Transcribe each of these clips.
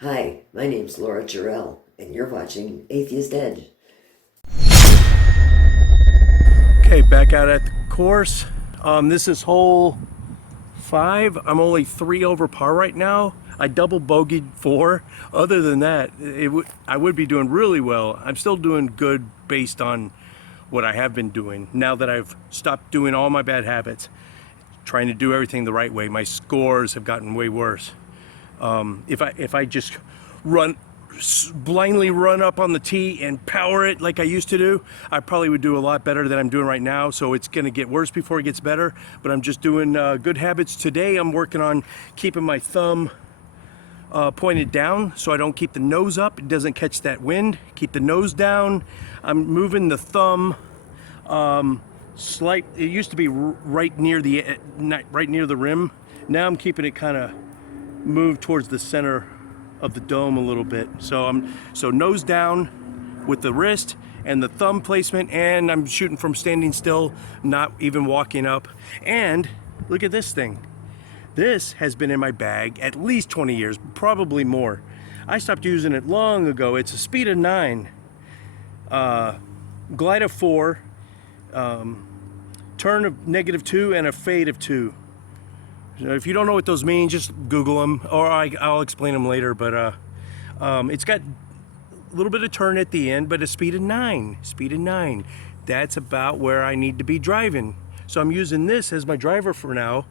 Hi, my name's Laura Jarrell, and you're watching Atheist Edge. Okay, back out at the course. This is hole 5. I'm only 3 over par right now. I double bogeyed 4. Other than that, I would be doing really well. I'm still doing good based on what I have been doing. Now that I've stopped doing all my bad habits, trying to do everything the right way, my scores have gotten way worse. If I just blindly run up on the tee and power it like I used to do, I probably would do a lot better than I'm doing right now. So it's going to get worse before it gets better. But I'm just doing good habits today. I'm working on keeping my thumb pointed down so I don't keep the nose up. It doesn't catch that wind. Keep the nose down. I'm moving the thumb slight. It used to be right near the rim. Now I'm keeping it kind of moved towards the center of the dome a little bit. So nose down with the wrist and the thumb placement, and I'm shooting from standing still, not even walking up. And look at this thing. This has been in my bag at least 20 years, probably more. I stopped using it long ago. It's a speed of 9, glide of 4, turn of -2, and a fade of 2. If you don't know what those mean, just Google them, or I'll explain them later. But it's got a little bit of turn at the end, but a speed of 9. Speed of 9. That's about where I need to be driving. So I'm using this as my driver for now.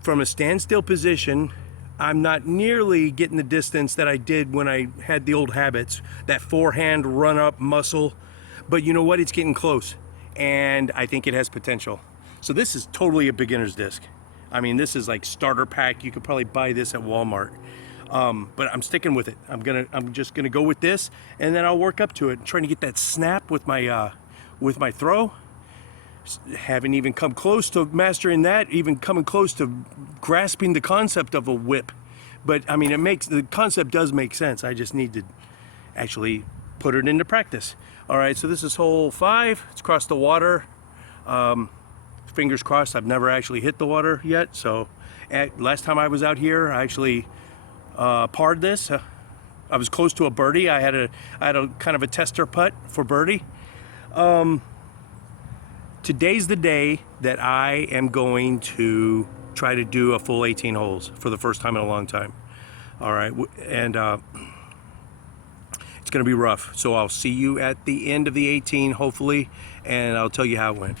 From a standstill position, I'm not nearly getting the distance that I did when I had the old habits, that forehand run-up muscle. But you know what? It's getting close, and I think it has potential. So this is totally a beginner's disc. I mean, this is like starter pack. You could probably buy this at Walmart. But I'm sticking with it. I'm just gonna go with this, and then I'll work up to it. I'm trying to get that snap with my throw. Haven't even come close to mastering that. Even coming close to grasping the concept of a whip. But I mean, the concept does make sense. I just need to actually put it into practice. All right. So this is hole 5. It's across the water. Fingers crossed, I've never actually hit the water yet. So last time I was out here, I actually parred this. I was close to a birdie. I had a kind of a tester putt for birdie. Today's the day that I am going to try to do a full 18 holes for the first time in a long time. All right, and it's going to be rough. So I'll see you at the end of the 18, hopefully, and I'll tell you how it went.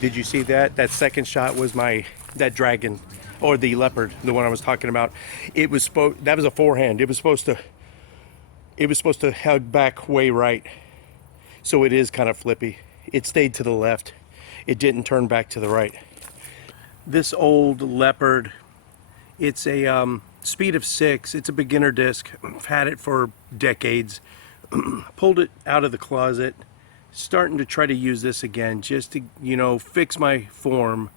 Did you see that? That second shot was that dragon, or the leopard, the one I was talking about. That was a forehand. It was supposed to hug back way right. So it is kind of flippy. It stayed to the left. It didn't turn back to the right. This old leopard, it's a speed of 6. It's a beginner disc. I've had it for decades. Pulled it out of the closet. Starting to try to use this again just to, fix my form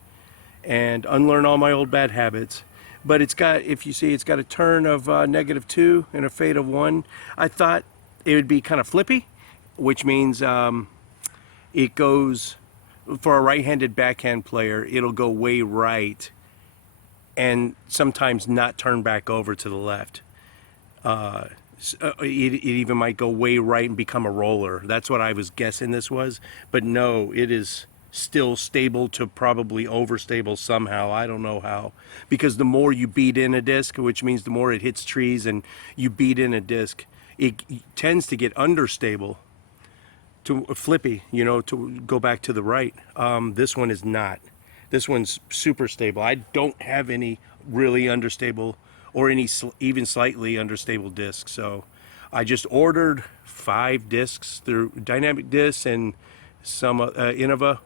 and unlearn all my old bad habits. But it's got, if you see, it's got a turn of -2 and a fade of 1. I thought it would be kind of flippy, which means it goes, for a right-handed backhand player, it'll go way right and sometimes not turn back over to the left. It even might go way right and become a roller. That's what I was guessing this was. But no, it is still stable to probably overstable somehow. I don't know how. Because the more you beat in a disc, which means the more it hits trees and you beat in a disc, it tends to get understable, to flippy, to go back to the right. This one is not. This one's super stable. I don't have any really understable or any even slightly understable disc. So I just ordered 5 discs through Dynamic Discs and some Innova.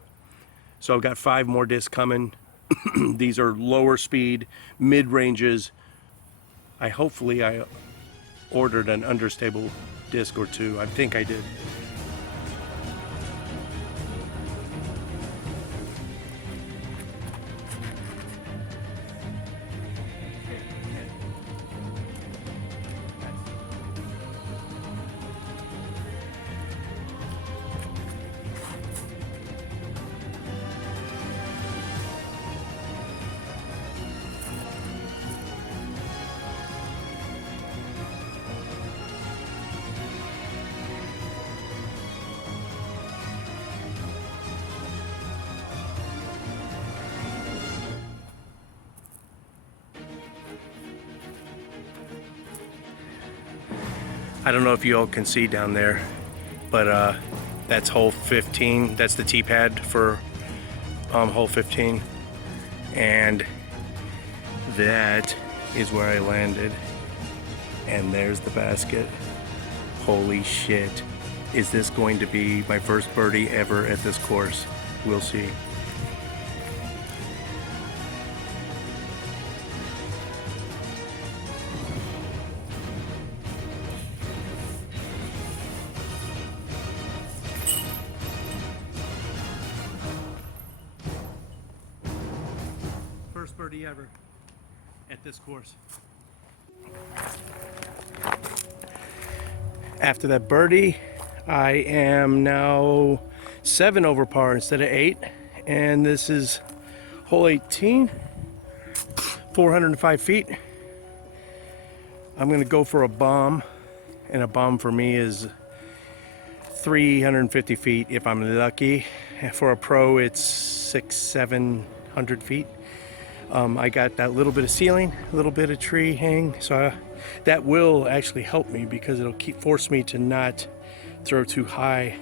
So I've got 5 more discs coming. These are lower speed, mid ranges. Hopefully I ordered an understable disc or 2. I think I did. I don't know if you all can see down there, but that's hole 15. That's the tee pad for hole 15. And that is where I landed. And there's the basket. Holy shit. Is this going to be my first birdie ever at this course? We'll see. First birdie ever at this course. After that birdie, I am now 7 over par instead of 8, and this is hole 18, 405 feet. I'm gonna go for a bomb, and a bomb for me is 350 feet if I'm lucky. For a pro, it's 600-700 feet. I got that little bit of ceiling, a little bit of tree hang, so that will actually help me because it'll force me to not throw too high.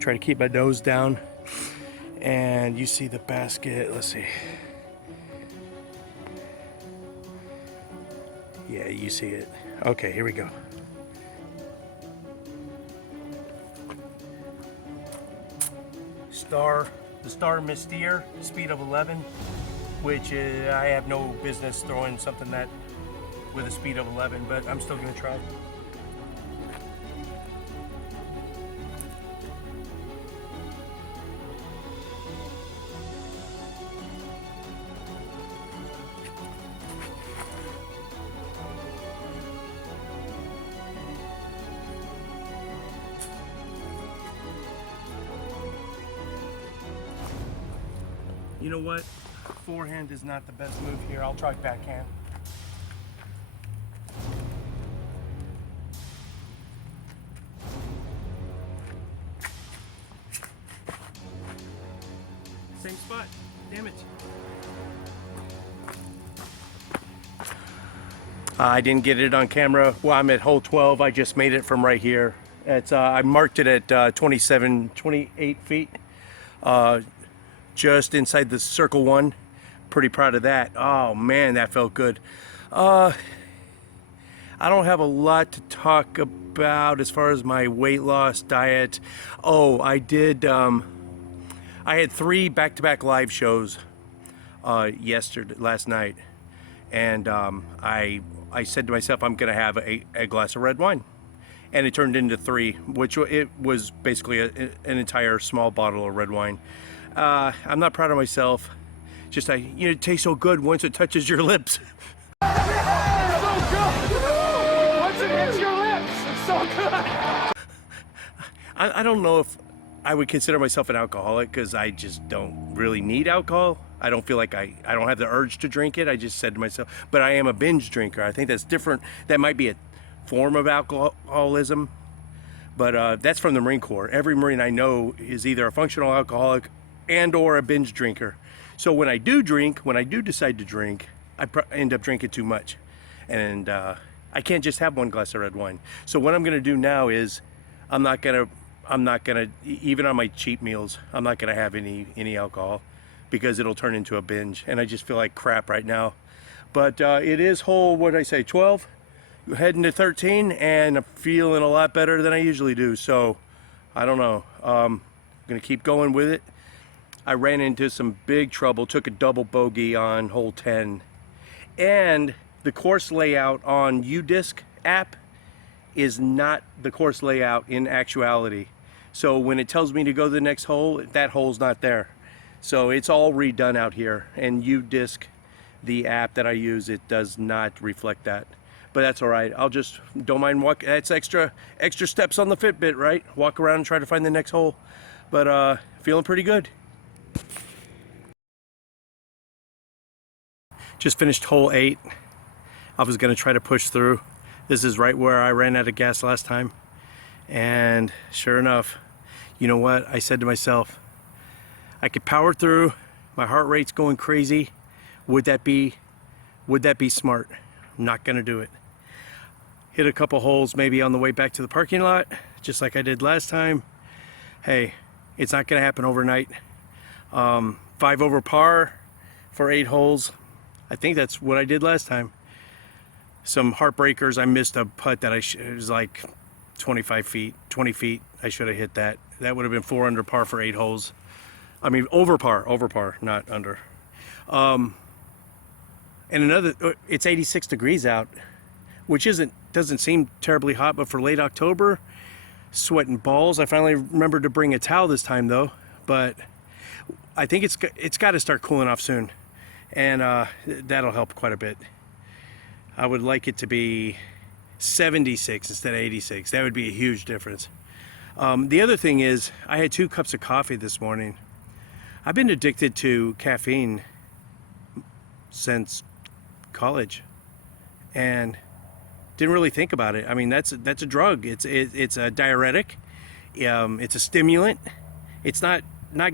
Try to keep my nose down. And you see the basket. Let's see. Yeah, you see it. Okay, here we go. The Star Mystere, speed of 11. Which I have no business throwing something that with a speed of 11, but I'm still going to try. You know what? Forehand is not the best move here. I'll try backhand. Same spot. Damn it. I didn't get it on camera. Well, I'm at hole 12. I just made it from right here. It's I marked it at 28 feet. Just inside the circle 1. Pretty proud of that. Oh man, that felt good. I don't have a lot to talk about as far as my weight loss diet. Oh, I did. I had 3 back-to-back live shows last night, and I said to myself, I'm gonna have a glass of red wine, and it turned into 3, which it was basically an entire small bottle of red wine. I'm not proud of myself. Just it tastes so good once it touches your lips. So good! Once it hits your lips, it's so good! I don't know if I would consider myself an alcoholic because I just don't really need alcohol. I don't feel like I don't have the urge to drink it. I just said to myself, but I am a binge drinker. I think that's different. That might be a form of alcoholism, but that's from the Marine Corps. Every Marine I know is either a functional alcoholic and or a binge drinker. So when I do drink, when I do decide to drink, I end up drinking too much. And I can't just have 1 glass of red wine. So what I'm gonna do now is I'm not gonna, even on my cheat meals, I'm not gonna have any alcohol because it'll turn into a binge. And I just feel like crap right now. But it is hole, what did I say, 12? heading to 13, and I'm feeling a lot better than I usually do. So I don't know. I'm gonna keep going with it. I ran into some big trouble, took a double bogey on hole 10, and the course layout on UDisc app is not the course layout in actuality. So when it tells me to go to the next hole, that hole's not there. So it's all redone out here, and UDisc, the app that I use, it does not reflect that. But that's all right. I'll just, don't mind walk. That's extra steps on the Fitbit, right? Walk around and try to find the next hole. But feeling pretty good. Just finished hole 8. I was gonna try to push through. This is right where I ran out of gas last time. And sure enough, you know what? I said to myself, I could power through. My heart rate's going crazy. Would that be smart? I'm not gonna do it. Hit a couple holes maybe on the way back to the parking lot, just like I did last time. Hey, it's not gonna happen overnight. 5 over par for 8 holes. I think that's what I did last time. Some heartbreakers. I missed a putt that it was like 25 feet, 20 feet. I should have hit that. That would have been 4 under par for 8 holes. I mean, over par, not under. And another, it's 86 degrees out, which doesn't seem terribly hot, but for late October, sweating balls. I finally remembered to bring a towel this time though, but I think it's got to start cooling off soon, and that'll help quite a bit. I would like it to be 76 instead of 86. That would be a huge difference. The other thing is, I had 2 cups of coffee this morning. I've been addicted to caffeine since college, and didn't really think about it. I mean, that's a drug. It's a diuretic. It's a stimulant. It's not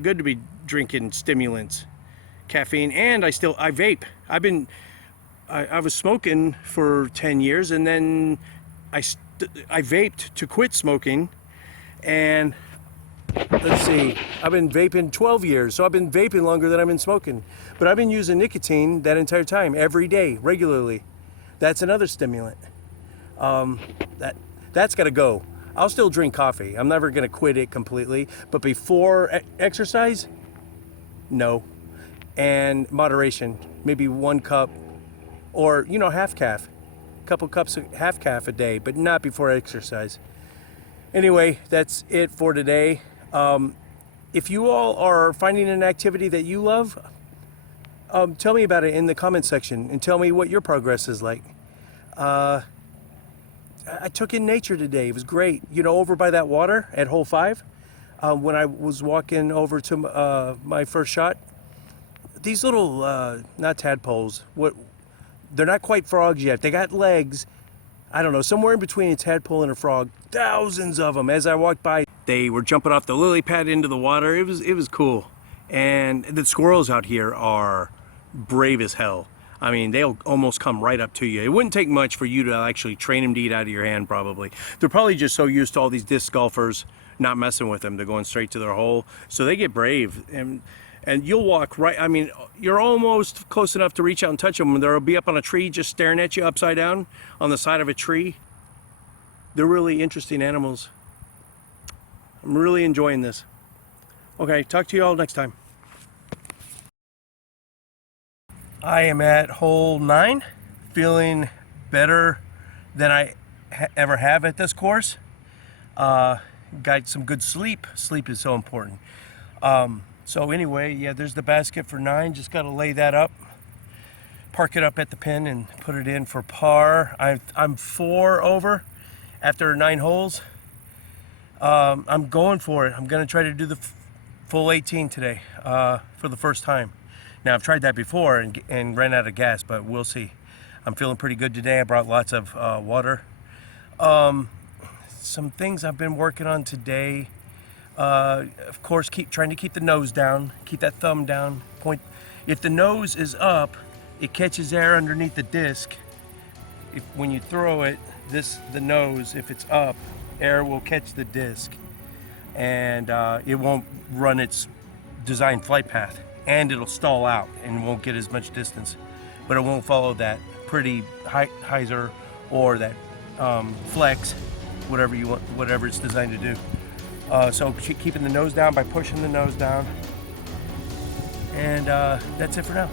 good to be drinking stimulants, caffeine. And I vape. I was smoking for 10 years, and then I vaped to quit smoking, and let's see, I've been vaping 12 years, so I've been vaping longer than I've been smoking. But I've been using nicotine that entire time, every day, regularly. That's another stimulant. That's got to go. I'll still drink coffee. I'm never going to quit it completely. But before exercise, no. And moderation, maybe 1 cup, or half calf. A couple cups of half calf a day, but not before exercise. Anyway, that's it for today. If you all are finding an activity that you love, tell me about it in the comment section, and tell me what your progress is like. I took in nature today. It was great. Over by that water at hole 5, when I was walking over to my first shot, these little, not tadpoles, they're not quite frogs yet. They got legs. I don't know, somewhere in between a tadpole and a frog. Thousands of them. As I walked by, they were jumping off the lily pad into the water. It was cool. And the squirrels out here are brave as hell. I mean, they'll almost come right up to you. It wouldn't take much for you to actually train them to eat out of your hand, probably. They're probably just so used to all these disc golfers not messing with them. They're going straight to their hole. So they get brave. And you'll walk right, I mean, you're almost close enough to reach out and touch them. They'll be up on a tree just staring at you upside down on the side of a tree. They're really interesting animals. I'm really enjoying this. Okay, talk to you all next time. I am at hole 9, feeling better than I ever have at this course. Got some good sleep. Sleep is so important. So anyway, yeah, there's the basket for 9. Just got to lay that up, park it up at the pin, and put it in for par. I'm 4 over after 9 holes. I'm going for it. I'm going to try to do the full 18 today for the first time. Now, I've tried that before and ran out of gas, but we'll see. I'm feeling pretty good today. I brought lots of water. Some things I've been working on today. Of course, trying to keep the nose down, keep that thumb down. If the nose is up, it catches air underneath the disc. When you throw it, the nose, if it's up, air will catch the disc, and it won't run its designed flight path, and it'll stall out and won't get as much distance. But it won't follow that pretty hyzer or that flex, whatever you want, whatever it's designed to do. So keeping the nose down by pushing the nose down, and that's it for now.